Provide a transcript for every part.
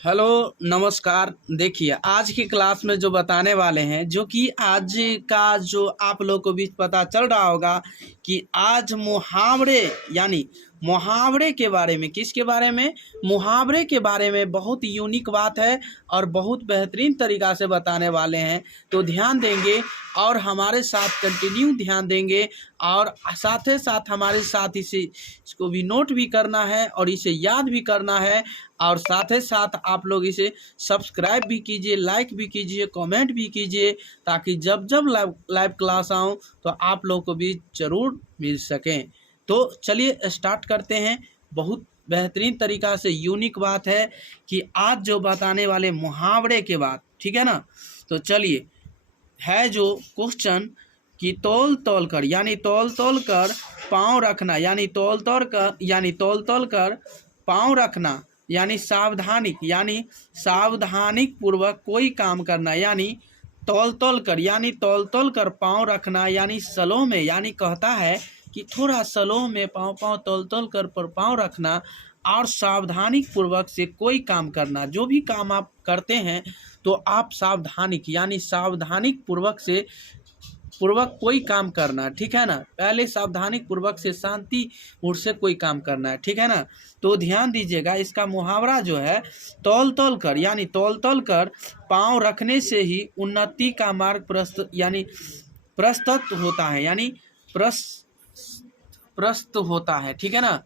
Hello नमस्कार। देखिए आज की क्लास में जो बताने वाले हैं, जो कि आज का जो आप लोग को भी पता चल रहा होगा कि आज मुहावरे यानी मुहावरे के बारे में, किसके बारे में, मुहावरे के बारे में बहुत यूनिक बात है और बहुत बेहतरीन तरीक़ा से बताने वाले हैं। तो ध्यान देंगे और हमारे साथ कंटिन्यू ध्यान देंगे और साथ ही साथ हमारे साथ इसको भी नोट भी करना है और इसे याद भी करना है और साथ ही साथ आप लोग इसे सब्सक्राइब भी कीजिए, लाइक भी कीजिए, कमेंट भी कीजिए, ताकि जब जब लाइव क्लास आऊँ तो आप लोग को भी ज़रूर मिल सकें। तो चलिए स्टार्ट करते हैं। बहुत बेहतरीन तरीक़ा से यूनिक बात है कि आज जो बताने वाले मुहावरे के बाद, ठीक है ना। तो चलिए, है जो क्वेश्चन कि तौल तौल कर यानी तौल तौल कर पाँव रखना, यानी तौल तौल कर पाँव रखना, यानी सावधानिक पूर्वक कोई काम करना, यानी तौल तौल कर पाँव रखना, यानी स्लो में, यानी कहता है कि थोड़ा स्लो में पाँव तौल कर पर पाँव रखना और सावधानिक पूर्वक से कोई काम करना। जो भी काम आप करते हैं तो आप सावधानिक पूर्वक कोई काम करना, ठीक है ना। पहले सावधानिक पूर्वक से शांति मूड से कोई काम करना है, ठीक है ना। तो ध्यान दीजिएगा, इसका मुहावरा जो है तौल तौल कर यानी तौल तौल कर पाँव रखने से ही उन्नति का मार्ग प्रस्तुत होता है, यानी प्रस्त होता है, ठीक है ना।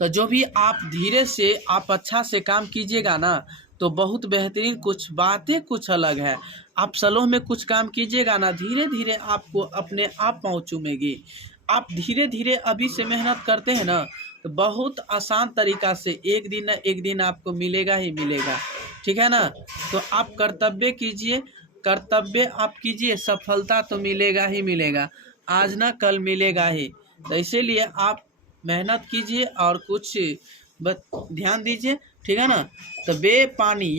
तो जो भी आप धीरे से आप अच्छा से काम कीजिएगा ना तो बहुत बेहतरीन, कुछ बातें कुछ अलग है। आप स्लो में कुछ काम कीजिएगा ना, धीरे धीरे आपको अपने आप पाँव चूमेगी। आप धीरे धीरे अभी से मेहनत करते हैं ना तो बहुत आसान तरीक़ा से एक दिन न एक दिन आपको मिलेगा ही मिलेगा, ठीक है ना। तो आप कर्तव्य आप कीजिए, सफलता तो मिलेगा ही मिलेगा, आज ना कल मिलेगा ही। तो इसीलिए आप मेहनत कीजिए और कुछ ध्यान दीजिए, ठीक है ना। तो बेपानी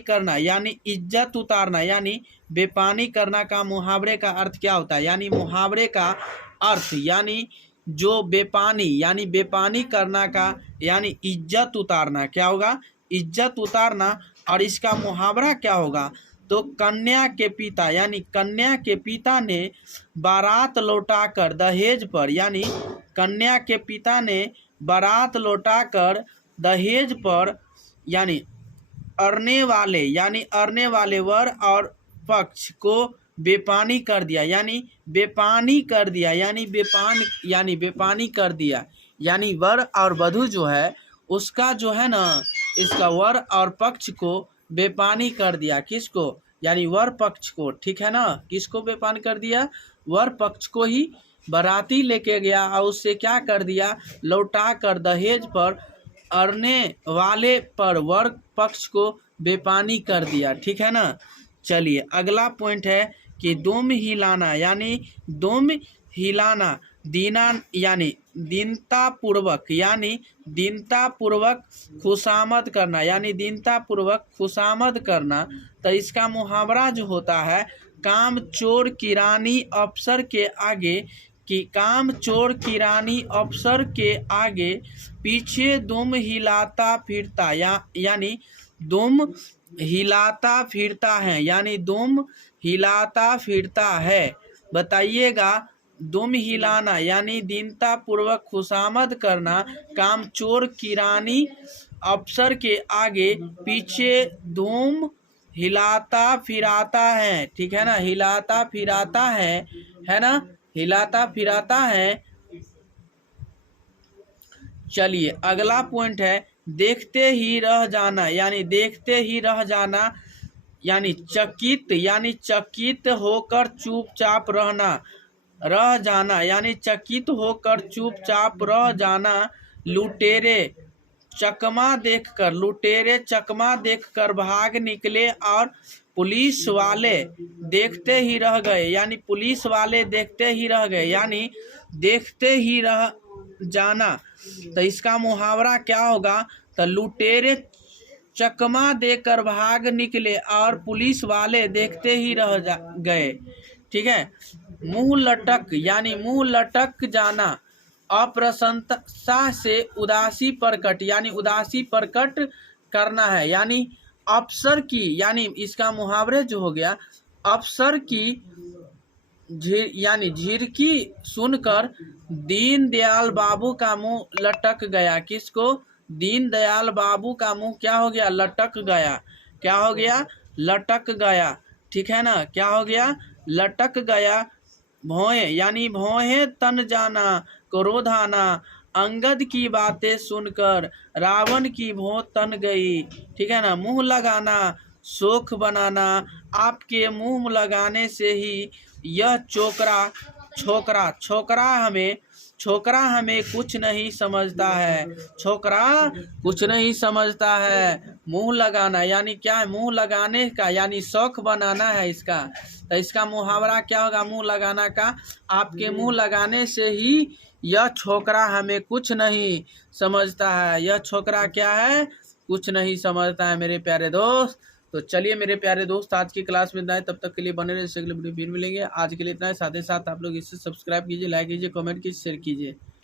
करना यानी इज्जत उतारना, यानी बेपानी करना का मुहावरे का अर्थ क्या होता है, यानी मुहावरे का अर्थ यानी जो बेपानी करना का यानी इज्जत उतारना, क्या होगा, इज्जत उतारना। और इसका मुहावरा क्या होगा, तो कन्या के पिता ने बारात लौटाकर दहेज पर, यानी कन्या के पिता ने बारात लौटाकर दहेज पर यानी अरने वाले वर और पक्ष को बेपानी कर दिया, यानी वर और वधू जो है उसका जो है ना, इसका वर और पक्ष को बेपानी कर दिया। किसको, यानी वर पक्ष को, ठीक है ना। किसको बेपानी कर दिया, वर पक्ष को ही बाराती लेके गया और उससे क्या कर दिया, लौटा कर दहेज पर अरने वाले पर वर पक्ष को बेपानी कर दिया, ठीक है ना। चलिए अगला पॉइंट है कि दुम हिलाना दीनता पूर्वक खुशामद करना, तो इसका मुहावरा जो होता है, काम चोर की रानी अफसर के आगे पीछे दुम हिलाता फिरता, यानी दुम हिलाता फिरता है। बताइएगा, दुम हिलाना यानी दीनता पूर्वक खुशामद करना, काम चोर की रानी अफसर के आगे पीछे दुम हिलाता फिराता है, ठीक है ना, हिलाता फिराता है ना, हिलाता फिराता है। चलिए अगला पॉइंट है देखते ही रह जाना, यानी चकित होकर चुपचाप रह जाना। लुटेरे चकमा देखकर भाग निकले और पुलिस वाले देखते ही रह गए, यानी देखते ही रह जाना। तो इसका मुहावरा क्या होगा, तो लुटेरे चकमा देकर भाग निकले और पुलिस वाले देखते ही रह गए, ठीक है। मुंह लटक जाना, अप्रसन्नता से उदासी प्रकट, यानी उदासी प्रकट करना है, यानी अफसर की, यानी इसका मुहावरे जो हो गया, अफसर की यानी झिरकी सुनकर दीनदयाल बाबू का मुंह लटक गया। किसको? दीनदयाल बाबू का मुंह क्या हो गया? लटक गया। क्या हो गया? लटक गया। ठीक है ना? क्या हो गया? लटक गया। भौए यानी भौहे तन जाना, क्रोध आना, अंगद की बातें सुनकर रावण की भौं तन गई। ठीक है ना? मुंह लगाना, शोख बनाना, आपके मुंह लगाने से ही यह छोकरा हमें कुछ नहीं समझता है। छोकरा कुछ नहीं समझता है। मुंह लगाना यानी क्या है? मुंह लगाने का यानी शौक बनाना है इसका। तो इसका मुहावरा क्या होगा मुंह लगाना का? आपके मुंह लगाने से ही यह छोकरा हमें कुछ नहीं समझता है। यह छोकरा क्या है? कुछ नहीं समझता है मेरे प्यारे दोस्त। तो चलिए मेरे प्यारे दोस्त, आज की क्लास में इतना है। तब तक के लिए बने रहिए, अगले वीडियो फिर मिलेंगे। आज के लिए इतना है। साथ ही साथ आप लोग इसे सब्सक्राइब कीजिए, लाइक कीजिए, कमेंट कीजिए, शेयर कीजिए।